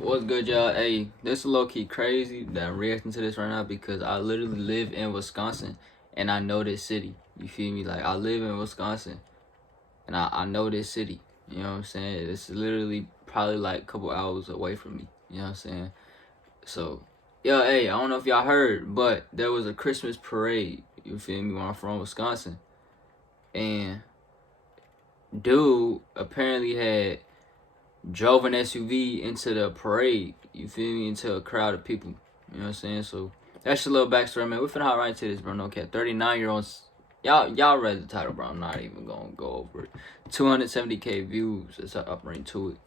What's good, y'all? Hey, this is low-key crazy that I'm reacting to this right now because I literally live in Wisconsin and I know this city. You feel me? Like, I live in Wisconsin and I know this city. You know what I'm saying? It's literally probably like a couple hours away from me. You know what I'm saying? So, yo, hey, I don't know if y'all heard, but there was a Christmas parade. You feel me? Where I'm from, Wisconsin. And dude apparently had drove an SUV into the parade, you feel me, into a crowd of people. You know what I'm saying? So that's your little backstory, man. We finna hop right into this, bro. No cap. 39-year-olds. Y'all read the title, bro. I'm not even gonna go over it. 270K views. Let's up right to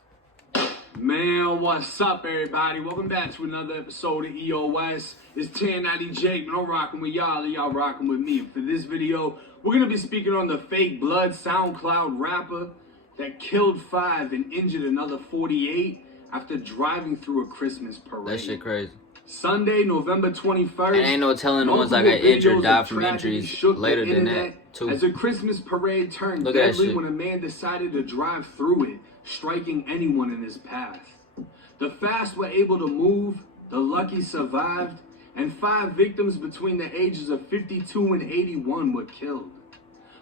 it. Man, what's up, everybody? Welcome back to another episode of EOS. It's 1090 Jake, and I'm rocking with y'all, and y'all rocking with me. For this video, we're gonna be speaking on the fake blood SoundCloud rapper that killed 5 and injured another 48 after driving through a Christmas parade. That shit crazy. Sunday, November 21st. And ain't no telling the ones that got injured died from injuries later than that, too. As a Christmas parade turned deadly when a man decided to drive through it, striking anyone in his path. The fast were able to move, the lucky survived, and 5 victims between the ages of 52 and 81 were killed.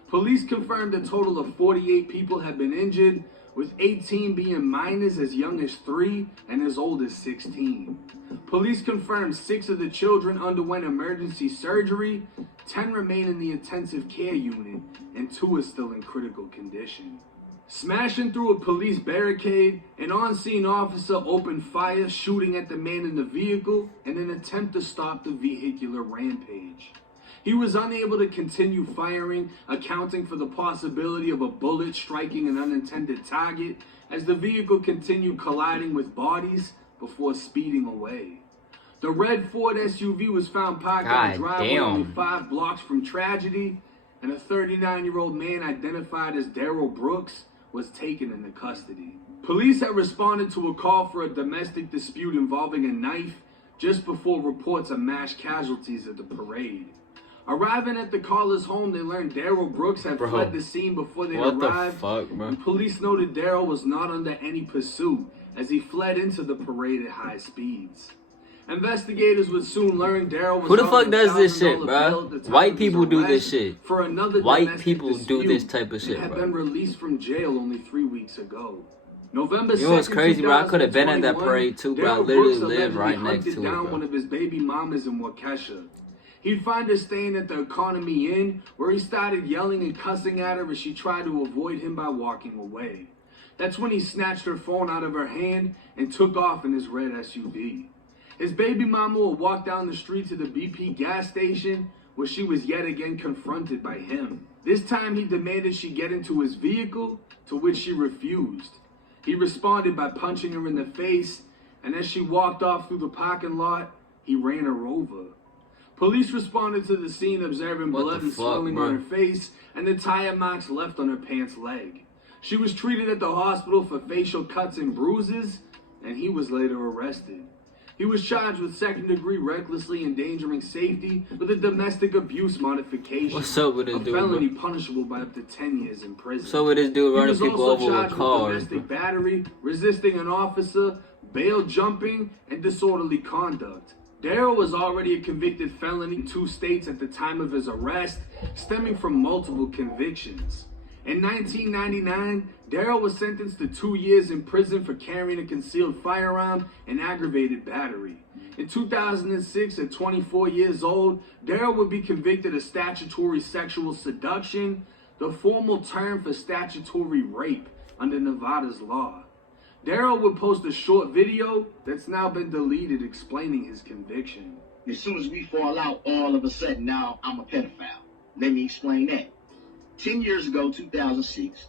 Police confirmed a total of 48 people have been injured, with 18 being minors as young as 3 and as old as 16. Police confirmed 6 of the children underwent emergency surgery, 10 remain in the intensive care unit, and 2 are still in critical condition. Smashing through a police barricade, an on-scene officer opened fire, shooting at the man in the vehicle in an attempt to stop the vehicular rampage. He was unable to continue firing, accounting for the possibility of a bullet striking an unintended target as the vehicle continued colliding with bodies before speeding away. The red Ford SUV was found parked on the driveway only 5 blocks from tragedy, and a 39-year-old man identified as Daryl Brooks was taken into custody. Police had responded to a call for a domestic dispute involving a knife just before reports of mass casualties at the parade. Arriving at the caller's home, they learned Daryl Brooks had fled the scene before they arrived. And police noted Daryl was not under any pursuit as he fled into the parade at high speeds. Investigators would soon learn Daryl was Who the fuck does this shit, bro? White people do this shit. For another White people do this type of shit, bro. Had been released from jail only 3 weeks ago. November 2nd, you know what's crazy, bro? I could have been at that parade too, bro. I literally live right next to it, bro. One of his baby mamas in Waukesha. He'd find her staying at the Economy Inn, where he started yelling and cussing at her as she tried to avoid him by walking away. That's when he snatched her phone out of her hand and took off in his red SUV. His baby mama would walk down the street to the BP gas station, where she was yet again confronted by him. This time he demanded she get into his vehicle, to which she refused. He responded by punching her in the face, and as she walked off through the parking lot, he ran her over. Police responded to the scene, observing blood and swelling on her face and the tire marks left on her pants leg. She was treated at the hospital for facial cuts and bruises, and he was later arrested. He was charged with second-degree recklessly endangering safety with a domestic abuse modification. What's up with this dude, felony punishable by up to 10 years in prison. So with this dude running people over with cars, domestic battery, resisting an officer, bail jumping, and disorderly conduct. Daryl was already a convicted felon in 2 states at the time of his arrest, stemming from multiple convictions. In 1999, Daryl was sentenced to 2 years in prison for carrying a concealed firearm and aggravated battery. In 2006, at 24 years old, Daryl would be convicted of statutory sexual seduction, the formal term for statutory rape under Nevada's law. Daryl would post a short video that's now been deleted explaining his conviction. As soon as we fall out, all of a sudden now I'm a pedophile. Let me explain that. 10 years ago, 2006,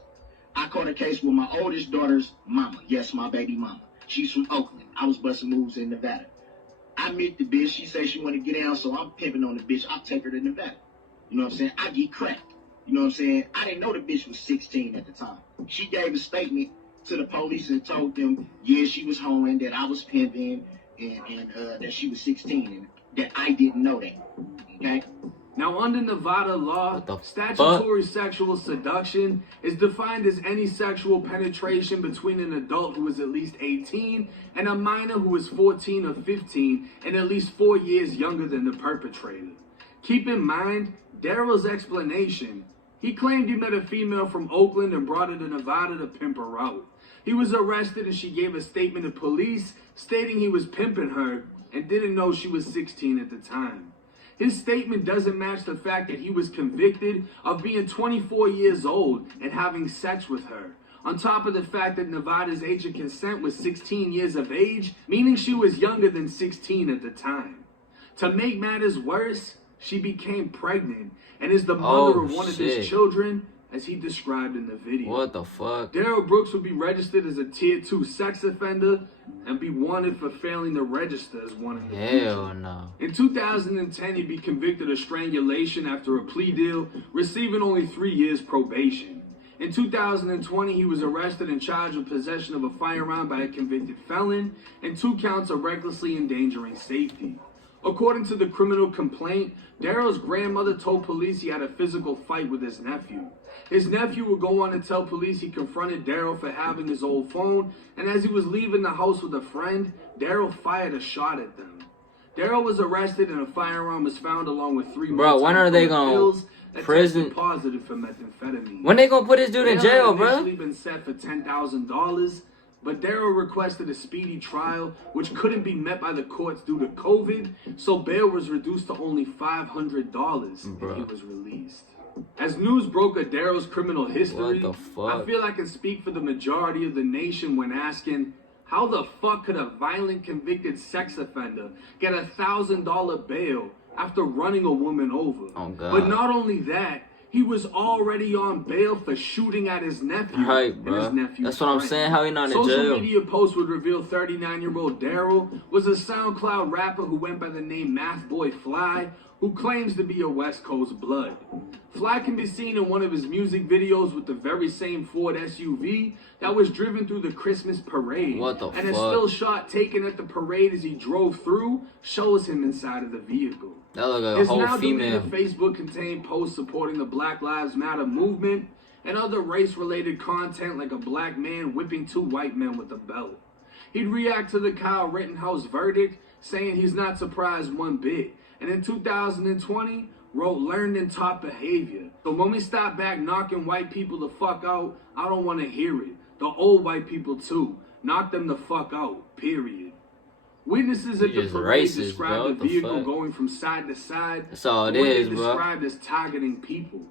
I caught a case with my oldest daughter's mama. Yes, my baby mama. She's from Oakland. I was busting moves in Nevada. I meet the bitch. She says she want to get down, so I'm pimping on the bitch. I'll take her to Nevada. You know what I'm saying? I get cracked. You know what I'm saying? I didn't know the bitch was 16 at the time. She gave a statement to the police and told them, yeah, she was hoeing, that I was pimping, and that she was 16, and that I didn't know that. Okay? Now, under Nevada law, statutory sexual seduction is defined as any sexual penetration between an adult who is at least 18 and a minor who is 14 or 15 and at least 4 years younger than the perpetrator. Keep in mind, Daryl's explanation. He claimed he met a female from Oakland and brought her to Nevada to pimp her out. He was arrested and she gave a statement to police stating he was pimping her and didn't know she was 16 at the time. His statement doesn't match the fact that he was convicted of being 24 years old and having sex with her. On top of the fact that Nevada's age of consent was 16 years of age, meaning she was younger than 16 at the time. To make matters worse, she became pregnant and is the mother of one of his children, as he described in the video. What the fuck? Daryl Brooks would be registered as a Tier 2 sex offender and be wanted for failing to register as one in the future. Hell no. In 2010, he'd be convicted of strangulation after a plea deal, receiving only 3 years probation. In 2020, he was arrested and charged with possession of a firearm by a convicted felon and 2 counts of recklessly endangering safety. According to the criminal complaint, Daryl's grandmother told police he had a physical fight with his nephew. His nephew would go on to tell police he confronted Daryl for having his old phone, and as he was leaving the house with a friend, Daryl fired a shot at them. Daryl was arrested and a firearm was found along with 3 bro, when are they gonna prison positive for methamphetamine. When they gonna put this dude in jail, bro? Initially been set for $10,000. But Daryl requested a speedy trial, which couldn't be met by the courts due to COVID, so bail was reduced to only $500 and he was released. As news broke of Daryl's criminal history, I feel I can speak for the majority of the nation when asking, how the fuck could a violent convicted sex offender get $1,000 bail after running a woman over? Oh, God. But not only that, he was already on bail for shooting at his nephew. Right, bro. That's what I'm saying. How he not in jail? Social media posts would reveal 39-year-old Daryl was a SoundCloud rapper who went by the name Mathboy Fly, who claims to be a West Coast blood. Fly can be seen in one of his music videos with the very same Ford SUV that was driven through the Christmas parade. What the fuck? And a still shot taken at the parade as he drove through shows him inside of the vehicle. That look like a whole female. Facebook contained posts supporting the Black Lives Matter movement and other race-related content like a black man whipping 2 white men with a belt. He'd react to the Kyle Rittenhouse verdict, saying he's not surprised one bit. And in 2020, wrote learned and taught behavior. So when we stop back knocking white people the fuck out, I don't want to hear it. The old white people too. Knock them the fuck out, period. Witnesses at the parade described the vehicle going from side to side. That's all it is, bro. Described as targeting people.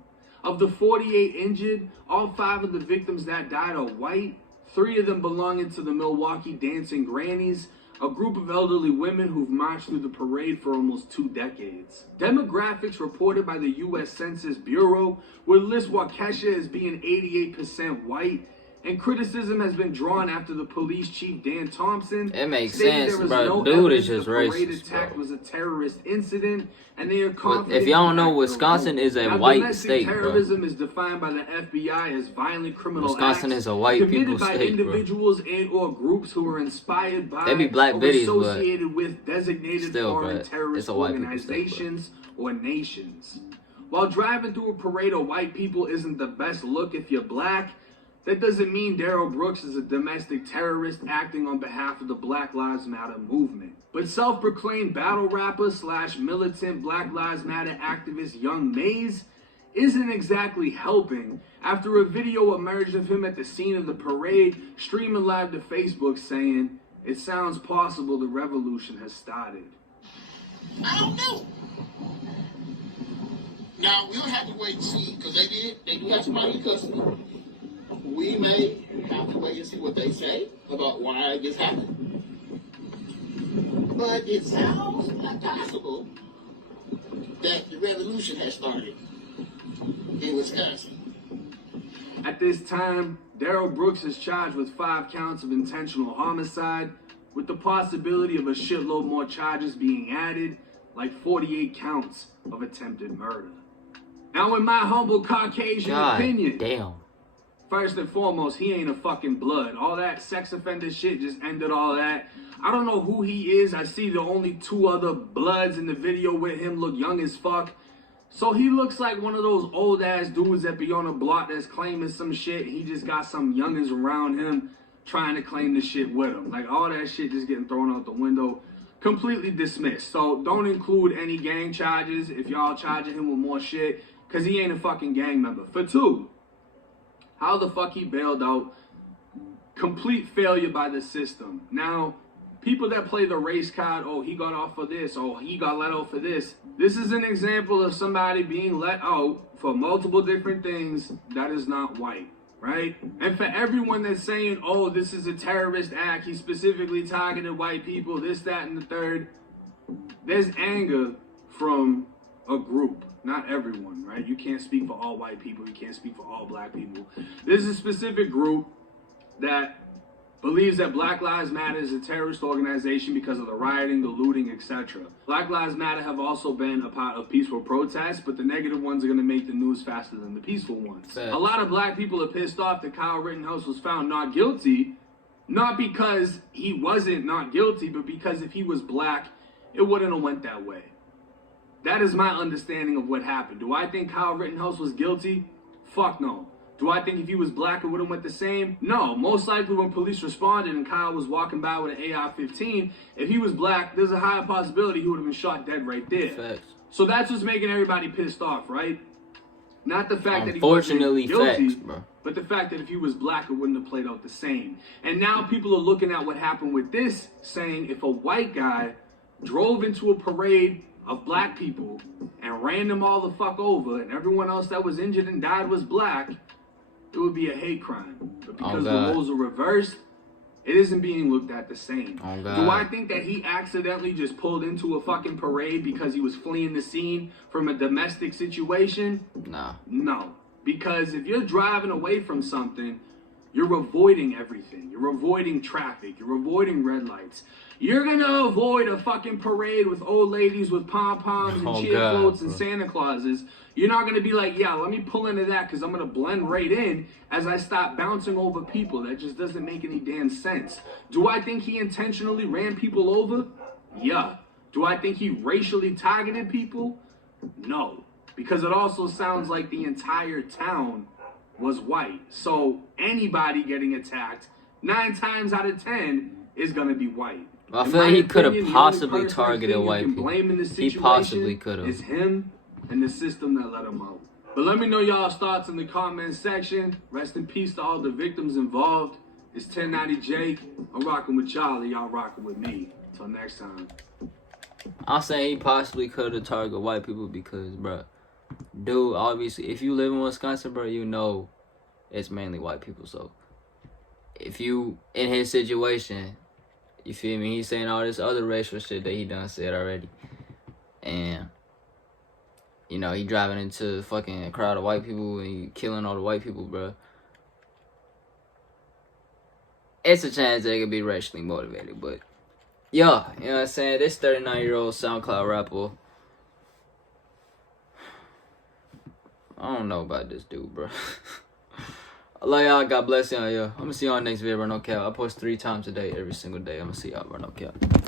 Of the 48 injured, all 5 of the victims that died are white, 3 of them belonging to the Milwaukee Dancing Grannies, a group of elderly women who've marched through the parade for almost 2 decades. Demographics reported by the U.S. Census Bureau would list Waukesha as being 88% white, and criticism has been drawn after the police chief Dan Thompson. It makes sense, bro. Dude is just racist, attack was a terrorist incident, and they are confident. If y'all don't know, Wisconsin is a white state, bro. Terrorism is defined by the FBI as violent criminal Wisconsin acts is a white people committed by state, individuals and/or groups who are inspired by they be black or biddies, associated with designated still, foreign terrorist organizations or nations. While driving through a parade of white people isn't the best look if you're black, that doesn't mean Daryl Brooks is a domestic terrorist acting on behalf of the Black Lives Matter movement. But self-proclaimed battle rapper / militant Black Lives Matter activist Young Maze isn't exactly helping after a video emerged of him at the scene of the parade streaming live to Facebook saying, "It sounds possible the revolution has started." I don't know. Now, we'll have to wait and see, because they do have somebody in custody. We may have to wait and see what they say about why this happened. But it sounds possible that the revolution has started in Wisconsin. At this time, Daryl Brooks is charged with 5 counts of intentional homicide, with the possibility of a shitload more charges being added, like 48 counts of attempted murder. Now, in my humble Caucasian opinion, first and foremost, he ain't a fucking blood. All that sex offender shit just ended all that. I don't know who he is. I see the only 2 other bloods in the video with him look young as fuck. So he looks like one of those old ass dudes that be on a block that's claiming some shit. He just got some youngins around him trying to claim the shit with him. Like all that shit just getting thrown out the window. Completely dismissed. So don't include any gang charges if y'all charging him with more shit, because he ain't a fucking gang member. For two, how the fuck he bailed out? Complete failure by the system. Now, people that play the race card, oh, he got off for this, oh, he got let out for this. This is an example of somebody being let out for multiple different things that is not white, right? And for everyone that's saying, oh, this is a terrorist act, he specifically targeted white people, this, that, and the third, there's anger from a group, not everyone, right? You can't speak for all white people, you can't speak for all black people. There's a specific group that believes that Black Lives Matter is a terrorist organization because of the rioting, the looting, etc. Black Lives Matter have also been a part of peaceful protests, but the negative ones are going to make the news faster than the peaceful ones. A lot of black people are pissed off that Kyle Rittenhouse was found not guilty, not because he wasn't not guilty, but because if he was black, it wouldn't have went that way. That is my understanding of what happened. Do I think Kyle Rittenhouse was guilty? Fuck no. Do I think if he was black, it would have went the same? No. Most likely when police responded and Kyle was walking by with an AR-15, if he was black, there's a higher possibility he would have been shot dead right there. Facts. So that's what's making everybody pissed off, right? Not the fact that he wasn't guilty, facts, bro. But the fact that if he was black, it wouldn't have played out the same. And now people are looking at what happened with this, saying if a white guy drove into a parade of black people and ran them all the fuck over, and everyone else that was injured and died was black, it would be a hate crime. But because the roles are reversed, it isn't being looked at the same. Do I think that he accidentally just pulled into a fucking parade because he was fleeing the scene from a domestic situation? Nah. No. Because if you're driving away from something, you're avoiding everything. You're avoiding traffic. You're avoiding red lights. You're going to avoid a fucking parade with old ladies with pom-poms and cheer floats and Santa Clauses. You're not going to be like, yeah, let me pull into that because I'm going to blend right in as I stop bouncing over people. That just doesn't make any damn sense. Do I think he intentionally ran people over? Yeah. Do I think he racially targeted people? No. Because it also sounds like the entire town was white. So anybody getting attacked, 9 times out of 10, is going to be white. I feel like he could have possibly targeted white people. He possibly could have. It's him and the system that let him out. But let me know y'all's thoughts in the comments section. Rest in peace to all the victims involved. It's 1090 Jake. I'm rocking with y'all, and y'all rocking with me. Until next time. I'm saying he possibly could have targeted white people because, bro, dude, obviously, if you live in Wisconsin, bro, you know it's mainly white people. So if you in his situation, you feel me? He's saying all this other racial shit that he done said already. And, you know, he driving into fucking a crowd of white people and he killing all the white people, bro. It's a chance they could be racially motivated, but yeah, you know what I'm saying? This 39-year-old SoundCloud rapper, I don't know about this dude, bro. I love y'all. God bless y'all. I'm gonna see y'all next video, bro. No cap. I post 3 times a day, every single day. I'm gonna see y'all, bro. No cap.